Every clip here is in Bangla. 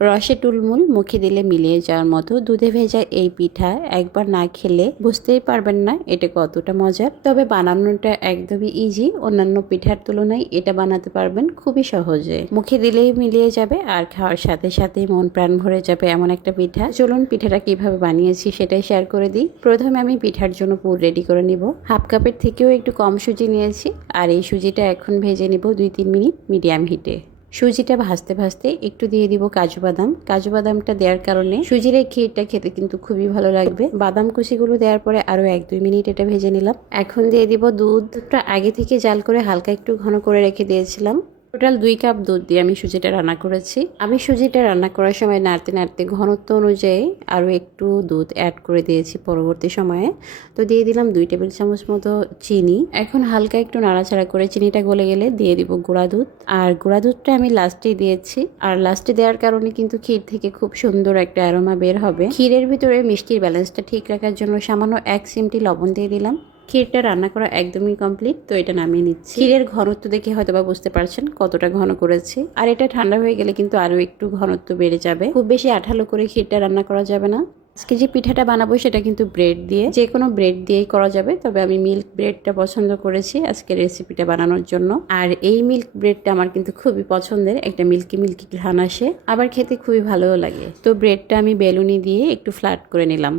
রসে টুলমুল, মুখে দিলে মিলিয়ে যাওয়ার মতো দুধে ভেজা এই পিঠা একবার না খেলে বুঝতেই পারবেন না এটা কতটা মজার। তবে বানানোটা একদমই ইজি, অন্যান্য পিঠার তুলনায় এটা বানাতে পারবেন খুবই সহজে। মুখে দিলেই মিলিয়ে যাবে আর খাওয়ার সাথে সাথে মন প্রাণ ভরে যাবে এমন একটা পিঠা। চলুন পিঠাটা কিভাবে বানিয়েছি সেটাই শেয়ার করে দিই। প্রথমে আমি পিঠার জন্য পুর রেডি করে নিব। হাফ কাপের থেকেও একটু কম সুজি নিয়েছি আর এই সুজিটা এখন ভেজে নিব 2-3 মিনিট মিডিয়াম হিটে। সুজিটা ভাজতে ভাজতে একটু দিয়ে দিব কাজু বাদাম। কাজু বাদামটা দেওয়ার কারণে সুজির এই ক্ষীরটা খেতে কিন্তু খুবই ভালো লাগবে। বাদাম কুচিগুলো দেওয়ার পরে আরো 1-2 মিনিট এটা ভেজে নিলাম। এখন দিয়ে দিব দুধটা আগে থেকে জাল করে হালকা একটু ঘন করে রেখে দিয়েছিলাম। টোটাল 2 কাপ দুধ দিয়ে আমি সুজিটা রান্না করেছি। আমি সুজিটা রান্না করার সময় নাড়তে নাড়তে ঘনত্ব অনুযায়ী আরও একটু দুধ অ্যাড করে দিয়েছি পরবর্তী সময়ে। তো দিয়ে দিলাম 2 টেবিল চামচ মতো চিনি। এখন হালকা একটু নাড়াচাড়া করে চিনিটা গলে গেলে দিয়ে দিব গুঁড়া দুধ। আর গুঁড়া দুধটা আমি লাস্টে দিয়েছি। আর লাস্টে দেওয়ার কারণে কিন্তু ক্ষীর থেকে খুব সুন্দর একটা অ্যারোমা বের হবে। ক্ষীরের ভিতরে মিষ্টির ব্যালেন্সটা ঠিক রাখার জন্য সামান্য 1 চিমটি লবণ দিয়ে দিলাম। ক্ষীরটা রান্না করা একদমই কমপ্লিট, তো এটা নামিয়ে নিচ্ছি। ক্ষীরের ঘনত্ব দেখে হয়তো বা বুঝতে পারছেন কতটা ঘন করেছি। আর এটা ঠান্ডা হয়ে গেলে কিন্তু আরো একটু ঘনত্ব বেড়ে যাবে। খুব বেশি আঠালো করে ক্ষীরটা রান্না করা যাবে না। আজকে যে পিঠাটা বানাবো সেটা কিন্তু ব্রেড দিয়ে, যে কোনো ব্রেড দিয়েই করা যাবে, তবে আমি মিল্ক ব্রেডটা পছন্দ করেছি আজকের রেসিপিটা বানানোর জন্য। আর এই মিল্ক ব্রেডটা আমার কিন্তু খুবই পছন্দের, একটা মিল্কি মিল্কি ঘ্রাণ আসে, আবার খেতে খুবই ভালোও লাগে। তো ব্রেডটা আমি বেলুনি দিয়ে একটু ফ্ল্যাট করে নিলাম।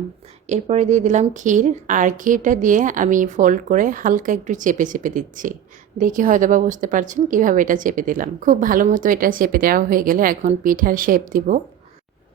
এরপরে দিয়ে দিলাম ক্ষীর, আর ক্ষীরটা দিয়ে আমি ফোল্ড করে হালকা একটু চেপে চেপে দিচ্ছি। দেখে হয়তো বা বুঝতে পারছেন কিভাবে এটা চেপে দিলাম। খুব ভালো মতো এটা চেপে দেওয়া হয়ে গেলে এখন পিঠার শেপ দিব।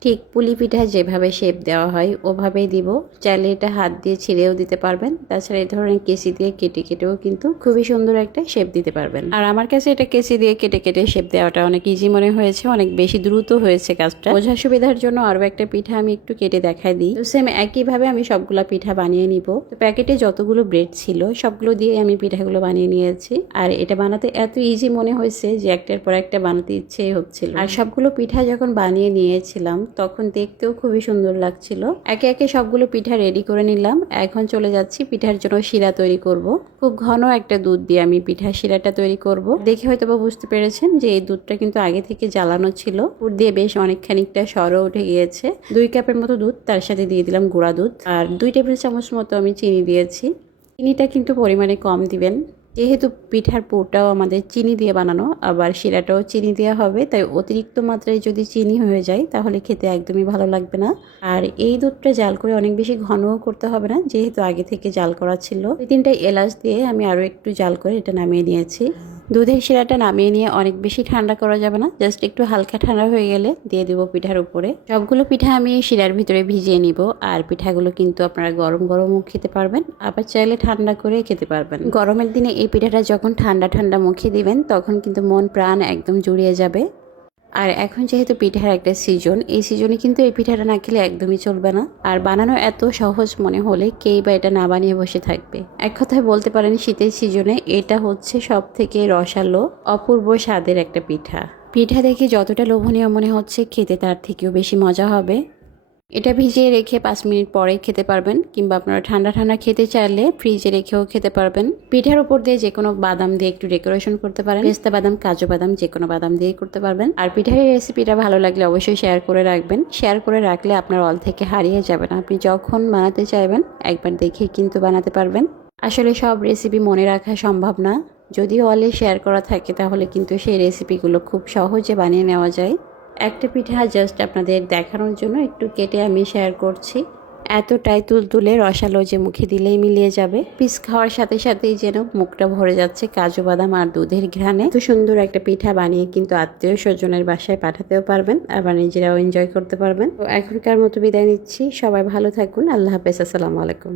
ঠিক পুলি পিঠা যেভাবে শেপ দেওয়া হয় ওভাবেই দিব। চাইলে এটা হাত দিয়ে ছিঁড়েও দিতে পারবেন, তাছাড়া এই ধরনের কেচি দিয়ে কেটে কেটেও কিন্তু খুবই সুন্দর একটা শেপ দিতে পারবেন। আর আমার কাছে এটা কেচি দিয়ে কেটে কেটে শেপ দেওয়াটা অনেক ইজি মনে হয়েছে, অনেক বেশি দ্রুত হয়েছে কাজটা। বোঝার সুবিধার জন্য আরও একটা পিঠা আমি একটু কেটে দেখাই দিই। তো সেম একইভাবে আমি সবগুলা পিঠা বানিয়ে নিব। তো প্যাকেটে যতগুলো ব্রেড ছিল সবগুলো দিয়ে আমি পিঠাগুলো বানিয়ে নিয়েছি। আর এটা বানাতে এত ইজি মনে হয়েছে যে একটার পর একটা বানাতে ইচ্ছে হচ্ছিল। আর সবগুলো পিঠা যখন বানিয়ে নিয়েছিলাম তখন দেখতেও খুবই সুন্দর লাগছিল। একে একে সবগুলো পিঠা রেডি করে নিলাম। এখন চলে যাচ্ছি পিঠার জন্য শিরা তৈরি করব। খুব ঘন একটা দুধ দিয়ে আমি পিঠার শিরাটা তৈরি করব। দেখে হয়তো বা বুঝতে পেরেছেন যে এই দুধটা কিন্তু আগে থেকে জ্বালানো ছিল, পুর দিয়ে বেশ অনেক খানিকটা সরও উঠে গিয়েছে। 2 কাপের মতো দুধ, তার সাথে দিয়ে দিলাম গুঁড়া দুধ, আর 2 টেবিল চামচ মতো আমি চিনি দিয়েছি। চিনিটা কিন্তু পরিমাণে কম দিবেন, যেহেতু পিঠার পুরটাও আমাদের চিনি দিয়ে বানানো, আবার শিরাটাও চিনি দেওয়া হবে, তাই অতিরিক্ত মাত্রায় যদি চিনি হয়ে যায় তাহলে খেতে একদমই ভালো লাগবে না। আর এই দুধটা জাল করে অনেক বেশি ঘনও করতে হবে না, যেহেতু আগে থেকে জাল করা ছিল। 2-3টা এলাচ দিয়ে আমি আরও একটু জাল করে এটা নামিয়ে নিয়েছি। দুধের শিরাটা নামিয়ে নিয়ে অনেক বেশি ঠান্ডা করা যাবে না, জাস্ট একটু হালকা ঠান্ডা হয়ে গেলে দিয়ে দিব পিঠার উপরে। সবগুলো পিঠা আমি শিরার ভিতরে ভিজিয়ে নিব। আর পিঠাগুলো কিন্তু আপনারা গরম গরমও খেতে পারবেন, আবার চাইলে ঠান্ডা করে খেতে পারবেন। গরমের দিনে এই পিঠাটা যখন ঠান্ডা ঠান্ডা মুখে দিবেন তখন কিন্তু মন প্রাণ একদম জুড়িয়ে যাবে। আর এখন যেহেতু পিঠার একটা সিজন, এই সিজনে কিন্তু এই পিঠাটা না খেলে একদমই চলবে না। আর বানানো এত সহজ মনে হলে কেই বা এটা না বানিয়ে বসে থাকবে। এক কথায় বলতে পারেন শীতের সিজনে এটা হচ্ছে সব থেকে রসালো অপূর্ব স্বাদের একটা পিঠা। পিঠা দেখে যতটা লোভনীয় মনে হচ্ছে, খেতে তার থেকেও বেশি মজা হবে। এটা ভিজিয়ে রেখে 5 মিনিট পরে খেতে পারবেন, কিংবা আপনারা ঠান্ডা ঠান্ডা খেতে চাইলে ফ্রিজে রেখেও খেতে পারবেন। পিঠার উপর দিয়ে যে কোনো বাদাম দিয়ে একটু ডেকোরেশন করতে পারেন, পেস্তা বাদাম, কাজু বাদাম, যে কোনো বাদাম দিয়েই করতে পারবেন। আর পিঠার এই রেসিপিটা ভালো লাগলে অবশ্যই শেয়ার করে রাখবেন। শেয়ার করে রাখলে আপনার অল থেকে হারিয়ে যাবেন, আপনি যখন বানাতে চাইবেন একবার দেখে কিন্তু বানাতে পারবেন। আসলে সব রেসিপি মনে রাখা সম্ভব না, যদি অলে শেয়ার করা থাকে তাহলে কিন্তু সেই রেসিপিগুলো খুব সহজে বানিয়ে নেওয়া যায়। একটা পিঠা জাস্ট আপনাদের দেখানোর জন্য একটু কেটে আমি শেয়ার করছি। এতটাই তুলতুলে রসালো যে মুখে দিলেই মিলিয়ে যাবে। পিস খাওয়ার সাথে সাথেই যেন মুখটা ভরে যাচ্ছে কাজু বাদাম আর দুধের ঘ্রাণে। এত সুন্দর একটা পিঠা বানিয়ে কিন্তু আত্মীয় স্বজনের বাসায় পাঠাতেও পারবেন, আবার নিজেরাও এনজয় করতে পারবেন। তো এখনকার মতো বিদায় নিচ্ছি, সবাই ভালো থাকুন, আল্লাহ হাফেজ, আসসালামু আলাইকুম।